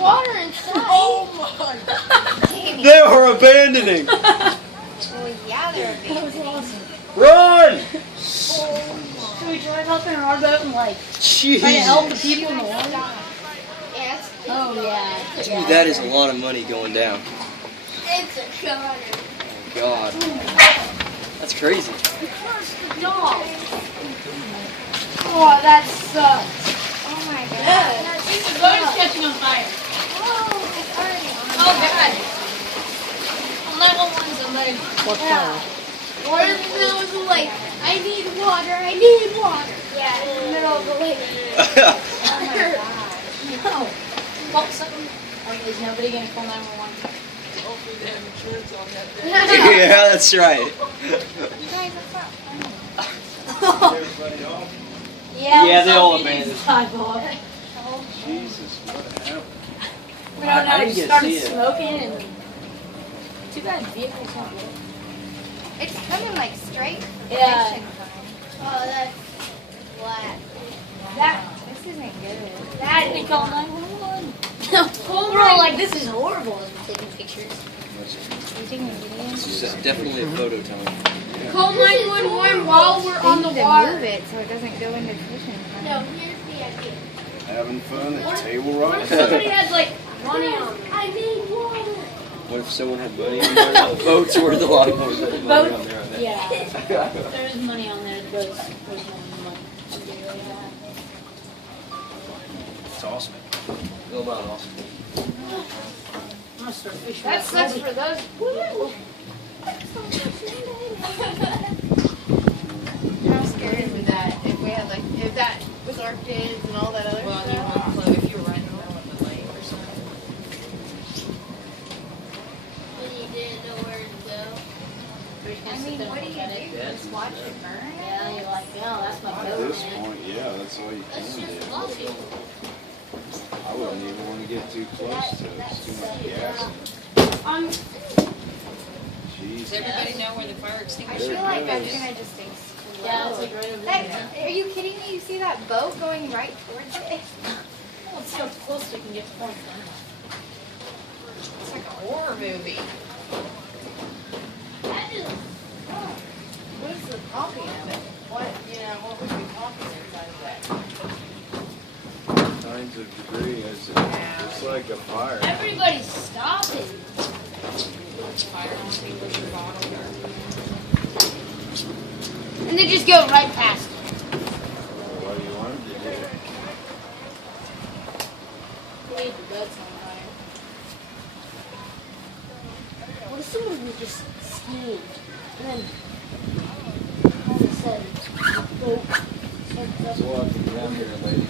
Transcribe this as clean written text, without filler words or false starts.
water inside. Oh my! They are abandoning. Well, yeah, they're That was awesome. Run! Should we drive up in our boat and like Jeez. try to help the people in the water? Yes. Oh yeah. Dude, that is a lot of money going down. It's a car. God. That's crazy. Dog. Oh, that sucks. Oh my god. The boat is catching on fire. Oh, it's already on. Oh god. 911 somebody. What What if there was a lake? I need water. I need water. Yeah, in the middle of the lake. Oh my god. No. Call something. Is nobody gonna call 911? Hopefully they have insurance on that thing. Yeah, that's right. You guys are fun. Everybody off? Yeah, they all abandoned. abandoned. Jesus, what happened? We don't know. I didn't Just get to started see it. smoking and too bad vehicles not good. It's coming like straight from Yeah. Mission. Oh, that's black. That This isn't good. that they call 911. We're all like, this is horrible. As we're taking pictures. Are you taking a video? This is definitely a photo time. Call 911 while we're on the They need to water. move it so it doesn't go into fishing. No, here's the idea. Having fun at table What if rock? somebody had like money on them? I need water. What if someone had money on there? Boats are worth a lot more than money on there. I bet. Yeah. There is money on there. There's more money. It's awesome. Go about awesome. That sucks for those people. How scary would that if we had like if that was our kids and all that other stuff? If you were riding around with the lake or something. And you didn't know where to go. I mean, what do you do? Just watch it burn? Yeah, you're like, oh, that's my At boat. this point, yeah, that's all you can do. I wouldn't even want to get too close to it. It's too much gas. Does Jeez. everybody know where the fire I extinguisher feel like I'm is. gonna just explode. Yeah, it's like right over That, there. are you kidding me? You see that boat going right towards it? Well, let's see how close we can get to point from. It's like a horror movie. What is the popping of it? What would be popping inside of that? Kinds of debris. It's like a fire. Everybody stop it. Fire extinguisher bottle or... And they just go right past it. What do you want to do? Leave the boats on fire. What if someone was just skiing and then all of a sudden, boat starts up? Just walking down here, lady.